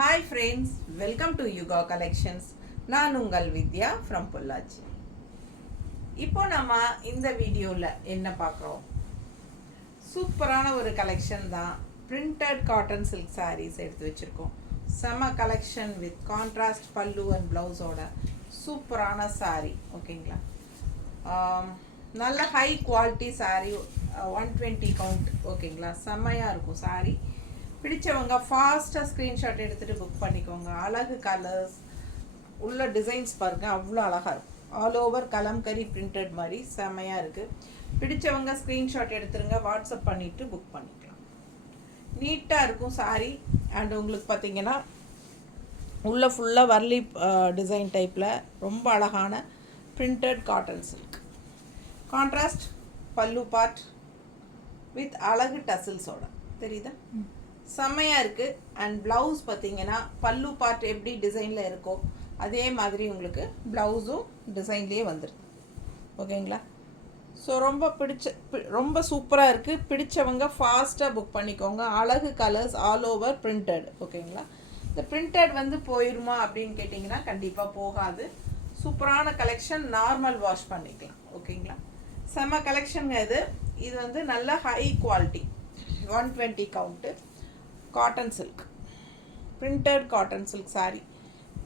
Hi friends, welcome to Yuga Collections. நான் உங்கள் வித்யா from Pollachi. இப்போ நம்ம இந்த வீடியோவில் என்ன பார்க்குறோம், சூப்பரான ஒரு கலெக்ஷன் தான். பிரிண்டட் காட்டன் சில்க் சாரீஸ் எடுத்து வச்சுருக்கோம். செம கலெக்ஷன் வித் கான்ட்ராஸ்ட் பல்லு அண்ட் ப்ளவுஸோட சூப்பரான சாரீ. ஓகேங்களா, நல்ல ஹை குவாலிட்டி சாரீ, 120 கவுண்ட். ஓகேங்களா, செம்மையாக இருக்கும் சாரீ. பிடிச்சவங்க ஃபாஸ்ட்டாக ஸ்க்ரீன்ஷாட் எடுத்துகிட்டு புக் பண்ணிக்கோங்க. அழகு கலர்ஸ் உள்ள டிசைன்ஸ் பாருங்கள், அவ்வளோ அழகாக இருக்கும். ஆல் ஓவர் கலம்கரி பிரிண்டட் மாதிரி செம்மையாக இருக்குது. பிடிச்சவங்க ஸ்க்ரீன்ஷாட் எடுத்துருங்க, வாட்ஸ்அப் பண்ணிவிட்டு புக் பண்ணிக்கலாம். நீட்டாக இருக்கும் சாரீ. அண்ட் உங்களுக்கு பார்த்தீங்கன்னா உள்ளே ஃபுல்லாக வர்லி டிசைன் டைப்பில் ரொம்ப அழகான பிரிண்டட் காட்டன் சில்க். கான்ட்ராஸ்ட் பல்லு பார்ட் வித் அழகு டசில்ஸோட தெரியுதா, செம்மையாக இருக்குது. அண்ட் ப்ளவுஸ் பார்த்தீங்கன்னா பல்லு பார்ட் எப்படி டிசைனில் இருக்கோ அதே மாதிரி உங்களுக்கு ப்ளவுஸும் டிசைன்லேயே வந்துடுது. ஓகேங்களா, ஸோ ரொம்ப சூப்பராக இருக்குது. பிடிச்சவங்க ஃபாஸ்ட்டாக புக் பண்ணிக்கோங்க. அழகு கலர்ஸ் ஆல் ஓவர் பிரிண்டட். ஓகேங்களா, இந்த பிரிண்டட் போயிடுமா அப்படின்னு கேட்டிங்கன்னா கண்டிப்பாக போகாது. சூப்பரான கலெக்ஷன், நார்மல் வாஷ் பண்ணிக்கலாம். ஓகேங்களா, செம்ம கலெக்ஷனுங்க இது. இது நல்ல high quality 120 count cotton silk, printed cotton silk sari.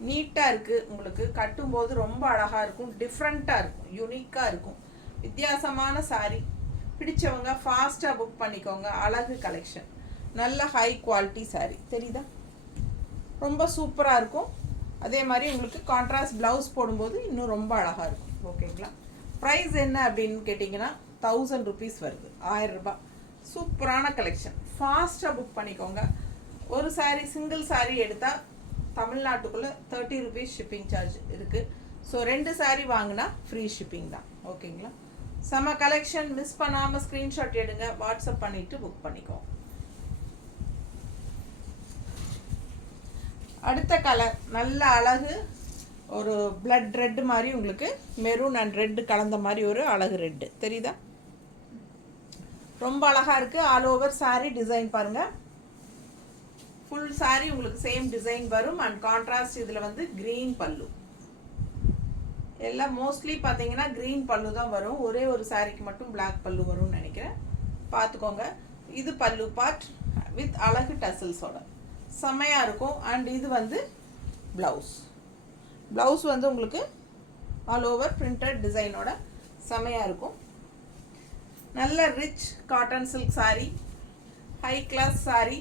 நீட்டாக இருக்குது. உங்களுக்கு கட்டும்போது ரொம்ப அழகாக இருக்கும், டிஃப்ரெண்ட்டாக இருக்கும், யூனிக்காக இருக்கும். வித்தியாசமான சாரீ. பிடிச்சவங்க ஃபாஸ்ட்டாக புக் பண்ணிக்கோங்க. அழகு கலெக்ஷன், நல்ல ஹை குவாலிட்டி சாரீ. தெரியுதா, ரொம்ப சூப்பராக இருக்கும். அதே மாதிரி உங்களுக்கு கான்ட்ராஸ்ட் ப்ளவுஸ் போடும்போது இன்னும் ரொம்ப அழகாக இருக்கும். ஓகேங்களா, ப்ரைஸ் என்ன அப்படின்னு கேட்டிங்கன்னா 1000 rupees வருது, 1000 ரூபாய். சூப்பரான கலெக்ஷன், ஃபாஸ்ட்டாக புக் பண்ணிக்கோங்க. ஒரு சாரீ, சிங்கிள் சாரீ எடுத்தால் தமிழ்நாட்டுக்குள்ளே 30 rupees ஷிப்பிங் சார்ஜ் இருக்குது. ஸோ 2 சாரீ வாங்கினா ஃப்ரீ ஷிப்பிங் தான். ஓகேங்களா, செம கலெக்ஷன். மிஸ் பண்ணாமல் ஸ்க்ரீன்ஷாட் எடுங்க, வாட்ஸ்அப் பண்ணிவிட்டு புக் பண்ணிக்கோங்க. அடுத்த கலர் நல்ல அழகு, ஒரு பிளட் ரெட்டு மாதிரி, உங்களுக்கு மெரூன் அண்ட் ரெட்டு கலந்த மாதிரி ஒரு அழகு ரெட்டு தெரியுதா, ரொம்ப அழகாக இருக்குது. ஆல் ஓவர் சாரீ டிசைன் பாருங்கள். ஃபுல் சாரீ உங்களுக்கு சேம் டிசைன் வரும். அண்ட் கான்ட்ராஸ்ட் இதில் க்ரீன் பல்லு. எல்லாம் மோஸ்ட்லி பார்த்தீங்கன்னா க்ரீன் பல்லு தான் வரும். ஒரே ஒரு சாரீக்கு மட்டும் பிளாக் பல்லு வரும்னு நினைக்கிறேன், பார்த்துக்கோங்க. இது பல்லு பார்ட் வித் அழகு டசில்ஸோட செம்மையாக இருக்கும். அண்ட் இது ப்ளவுஸ். ப்ளவுஸ் உங்களுக்கு ஆல் ஓவர் பிரிண்டட் டிசைனோட செம்மையாக இருக்கும். நல்ல rich cotton silk sari, high class sari,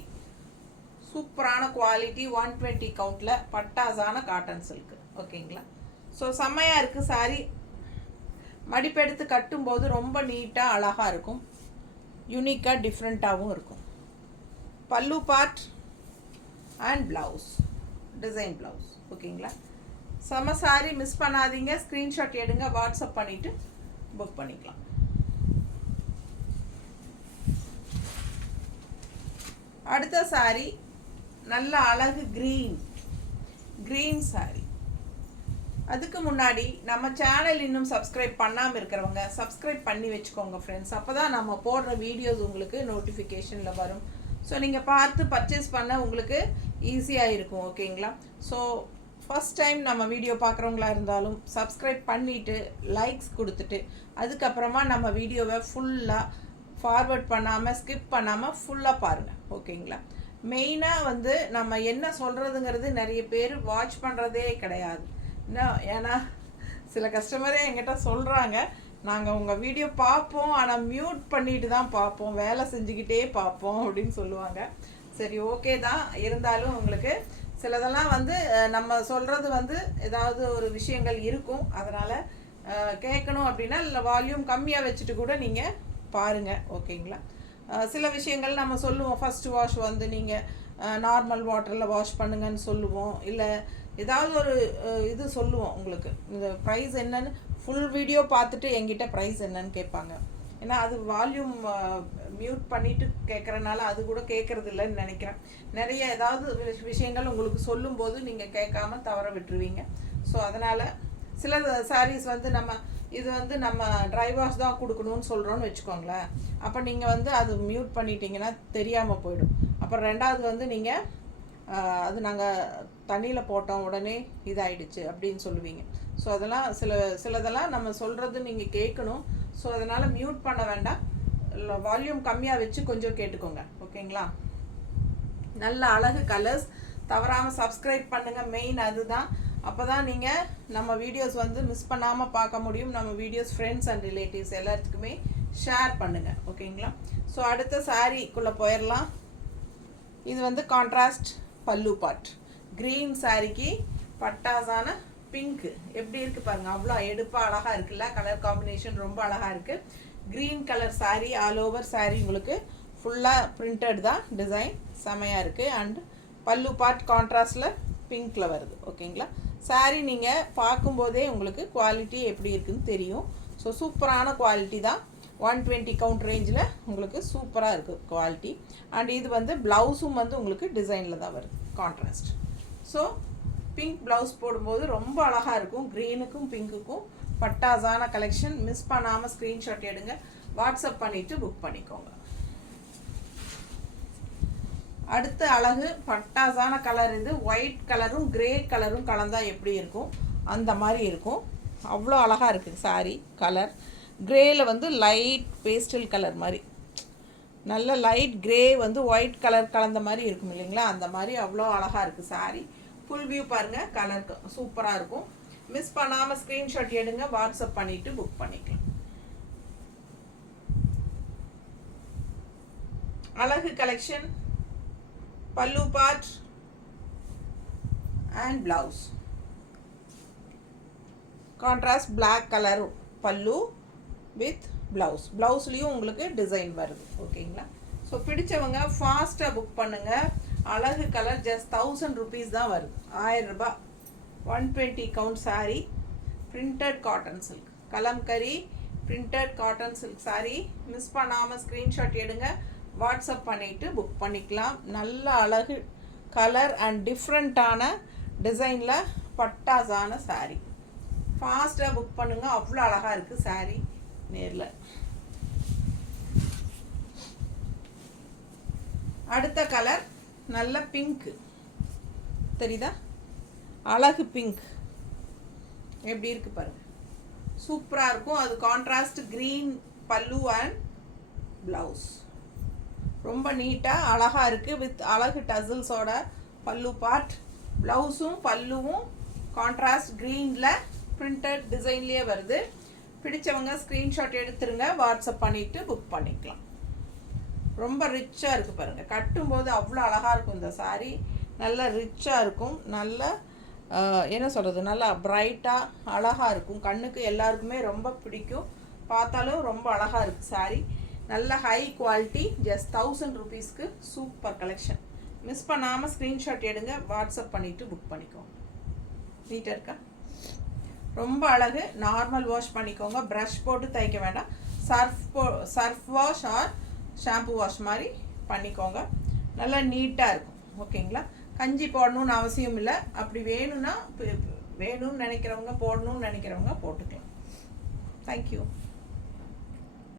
சூப்பரான குவாலிட்டி, 120 கவுண்டில் பட்டாசான காட்டன் சில்க். ஓகேங்களா, ஸோ செம்மையாக இருக்குது சாரீ. மடிப்பெடுத்து கட்டும்போது ரொம்ப நீட்டாக அழகாக இருக்கும், யூனிக்காக டிஃப்ரெண்ட்டாகவும் இருக்கும். பல்லு part and blouse, design blouse. ஓகேங்களா, செம்ம சாரீ. மிஸ் பண்ணாதீங்க, ஸ்க்ரீன்ஷாட் எடுங்க, வாட்ஸ்அப் பண்ணிவிட்டு புக் பண்ணிக்கலாம். அடுத்த சாரீ நல்ல அழகு க்ரீன் சாரீ. அதுக்கு முன்னாடி நம்ம சேனல் இன்னும் சப்ஸ்கிரைப் பண்ணாமல் இருக்கிறவங்க சப்ஸ்கிரைப் பண்ணி வச்சுக்கோங்க ஃப்ரெண்ட்ஸ். அப்போ தான் நம்ம போடுற வீடியோஸ் உங்களுக்கு நோட்டிஃபிகேஷனில் வரும். ஸோ நீங்கள் பார்த்து பர்ச்சேஸ் பண்ண உங்களுக்கு ஈஸியாக இருக்கும். ஓகேங்களா, ஸோ ஃபஸ்ட் டைம் நம்ம வீடியோ பார்க்குறவங்களா இருந்தாலும் சப்ஸ்கிரைப் பண்ணிவிட்டு லைக்ஸ் கொடுத்துட்டு அதுக்கப்புறமா நம்ம வீடியோவை ஃபுல்லாக ஃபார்வர்ட் பண்ணாமல் ஸ்கிப் பண்ணாமல் ஃபுல்லாக பாருங்கள். ஓகேங்களா, மெயினாக நம்ம என்ன சொல்கிறதுங்கிறது நிறைய பேர் வாட்ச் பண்ணுறதே கிடையாது. ஏன்னா சில கஸ்டமரே என்கிட்ட சொல்கிறாங்க, நாங்கள் உங்கள் வீடியோ பார்ப்போம் ஆனால் மியூட் பண்ணிட்டு தான் பார்ப்போம், வேலை செஞ்சுக்கிட்டே பார்ப்போம் அப்படின்னு சொல்லுவாங்க. சரி, ஓகே தான். இருந்தாலும் உங்களுக்கு சிலதெல்லாம் நம்ம சொல்கிறது ஏதாவது ஒரு விஷயங்கள் இருக்கும், அதனால் கேட்கணும் அப்படின்னா இல்லை வால்யூம் கம்மியாக வச்சுட்டு கூட நீங்கள் பாருங்கள். ஓகேங்களா, சில விஷயங்கள் நம்ம சொல்லுவோம். ஃபஸ்ட்டு வாஷ் நீங்கள் நார்மல் வாட்டரில் வாஷ் பண்ணுங்கன்னு சொல்லுவோம், இல்லை ஏதாவது ஒரு இது சொல்லுவோம். உங்களுக்கு இந்த ப்ரைஸ் என்னன்னு ஃபுல் வீடியோ பார்த்துட்டு எங்கிட்ட ப்ரைஸ் என்னன்னு கேட்பாங்க. ஏன்னா அது வால்யூம் மியூட் பண்ணிவிட்டு கேட்குறனால அது கூட கேட்குறது இல்லைன்னு நினைக்கிறேன். நிறைய ஏதாவது விஷயங்கள் உங்களுக்கு சொல்லும்போது நீங்கள் கேட்காம தவற விட்டுருவீங்க. ஸோ அதனால் சில சாரீஸ் நம்ம இது நம்ம ட்ரை வாஷ் தான் கொடுக்கணும்னு சொல்கிறோன்னு வச்சுக்கோங்களேன். அப்போ நீங்கள் அது மியூட் பண்ணிட்டீங்கன்னா தெரியாமல் போயிடும். அப்புறம் ரெண்டாவது நீங்கள் அது நாங்கள் தண்ணியில் போட்டோம் உடனே இதாகிடுச்சு அப்படின்னு சொல்லுவீங்க. ஸோ அதெல்லாம் சிலதெல்லாம் நம்ம சொல்கிறது நீங்கள் கேட்கணும். ஸோ அதனால் மியூட் பண்ண வேண்டாம், வால்யூம் கம்மியாக வச்சு கொஞ்சம் கேட்டுக்கோங்க. ஓகேங்களா? நல்ல அழகு கலர்ஸ். தவறாமல் சப்ஸ்கிரைப் பண்ணுங்கள், மெயின் அதுதான். அப்போ தான் நீங்கள் நம்ம வீடியோஸ் மிஸ் பண்ணாமல் பார்க்க முடியும். நம்ம வீடியோஸ் ஃப்ரெண்ட்ஸ் அண்ட் ரிலேட்டிவ்ஸ் எல்லாத்துக்குமே ஷேர் பண்ணுங்கள். ஓகேங்களா? ஸோ அடுத்த சாரீக்குள்ளே போயிடலாம். இது கான்ட்ராஸ்ட் பல்லு பார்ட். க்ரீன் சாரீக்கு பட்டாசான பிங்க்கு எப்படி இருக்குது பாருங்கள், அவ்வளோ எடுப்பாக அழகாக இருக்குல்ல. கலர் காம்பினேஷன் ரொம்ப அழகாக இருக்குது. Green colour sari, all over sari உங்களுக்கு ஃபுல்லாக பிரிண்டட் தான், டிசைன் செமையாக இருக்குது. அண்ட் பல்லு பார்ட் கான்ட்ராஸ்டில் பிங்க்கில் வருது. ஓகேங்களா? சாரீ நீங்கள் பார்க்கும்போதே உங்களுக்கு குவாலிட்டி எப்படி இருக்குதுன்னு தெரியும். ஸோ சூப்பரான குவாலிட்டி தான். 120 கவுண்ட் ரேஞ்சில் உங்களுக்கு சூப்பராக இருக்குது குவாலிட்டி. அண்ட் இது ப்ளவுஸும் உங்களுக்கு டிசைனில் தான் வருது, கான்ட்ராஸ்ட். ஸோ பிங்க் ப்ளவுஸ் போடும்போது ரொம்ப அழகாக இருக்கும். க்ரீனுக்கும் பிங்க்குக்கும் பட்டாசான கலெக்ஷன். மிஸ் பண்ணாமல் ஸ்க்ரீன்ஷாட் எடுங்க, வாட்ஸ்அப் பண்ணிவிட்டு புக் பண்ணிக்கோங்க. அடுத்த அழகு பட்டாசான கலர். இது ஒயிட் கலரும் கிரே கலரும் கலந்தால் எப்படி இருக்கும் அந்த மாதிரி இருக்கும். அவ்வளோ அழகாக இருக்குது சாரீ கலர். கிரேயில் லைட் பேஸ்டல் கலர் மாதிரி, நல்ல லைட் கிரே ஒயிட் கலர் கலந்த மாதிரி இருக்கும் இல்லைங்களா, அந்த மாதிரி அவ்வளோ அழகாக இருக்குது சாரீ. ஃபுல் வியூ பாருங்கள், கலர் சூப்பராக இருக்கும். மிஸ் பண்ணாமல் ஸ்க்ரீன்ஷாட் எடுங்க, வாட்ஸ்அப் பண்ணிவிட்டு புக் பண்ணிக்கலாம். அழகு collection, pallu part and blouse. Contrast black colour pallu with blouse. ப்ளவுஸ்லேயும் உங்களுக்கு டிசைன் வருது. ஓகேங்களா? ஸோ பிடிச்சவங்க ஃபாஸ்ட்டாக புக் பண்ணுங்கள். அழகு கலர் ஜஸ்ட் 1000 rupees தான் வருது, 1000 ரூபாய். 120 count sari, printed cotton silk, kalamkari printed cotton silk sari. Miss பண்ணாமல் ஸ்க்ரீன்ஷாட் எடுங்க, வாட்ஸ்அப் பண்ணிவிட்டு புக் பண்ணிக்கலாம். நல்ல அழகு கலர் அண்ட் டிஃப்ரெண்ட்டான டிசைனில் பட்டாசான சாரீ. ஃபாஸ்ட்டாக புக் பண்ணுங்கள், அவ்வளோ அழகாக இருக்குது சாரீ நேரில். அடுத்த கலர் நல்ல பிங்க்கு தெரியுதா, அழகு பிங்க் எப்படி இருக்குது பாருங்கள், சூப்பராக இருக்கும். அது கான்ட்ராஸ்ட் க்ரீன் பல்லு அண்ட் ப்ளவுஸ். ரொம்ப நீட்டாக அழகாக இருக்குது. வித் அழகு டசில்ஸோட பல்லு பார்ட். ப்ளவுஸும் பல்லுவும் கான்ட்ராஸ்ட் க்ரீனில் பிரிண்டட் டிசைன்லேயே வருது. பிடிச்சவங்க ஸ்க்ரீன்ஷாட் எடுத்துருங்க, வாட்ஸ்அப் பண்ணிவிட்டு புக் பண்ணிக்கலாம். ரொம்ப ரிச்சாக இருக்குது பாருங்கள், கட்டும்போது அவ்வளோ அழகாக இருக்கும் இந்த சாரீ. நல்ல ரிச்சாக இருக்கும், நல்ல என்ன சொல்கிறது, நல்லா ப்ரைட்டாக அழகாக இருக்கும். கண்ணுக்கு எல்லாருக்குமே ரொம்ப பிடிக்கும், பார்த்தாலும் ரொம்ப அழகாக இருக்குது சாரீ. நல்ல ஹை குவாலிட்டி, ஜஸ்ட் 1000 rupeesக்கு சூப்பர் கலெக்ஷன். மிஸ் பண்ணாமல் ஸ்க்ரீன்ஷாட் எடுங்க, வாட்ஸ்அப் பண்ணிவிட்டு புக் பண்ணிக்கோங்க. நீட்டாக இருக்கா, ரொம்ப அழகு. நார்மல் வாஷ் பண்ணிக்கோங்க, ப்ரஷ் போட்டு தைக்க வேண்டாம். Surf wash R shampoo wash மாதிரி பண்ணிக்கோங்க. நல்லா நீட்டாக இருக்கும். ஓகேங்களா? கஞ்சி போடணும்னு அவசியம் இல்லை. அப்படி வேணும்னு நினைக்கிறவங்க, போடணும்னு நினைக்கிறவங்க போட்டுக்கலாம். தேங்க்யூ.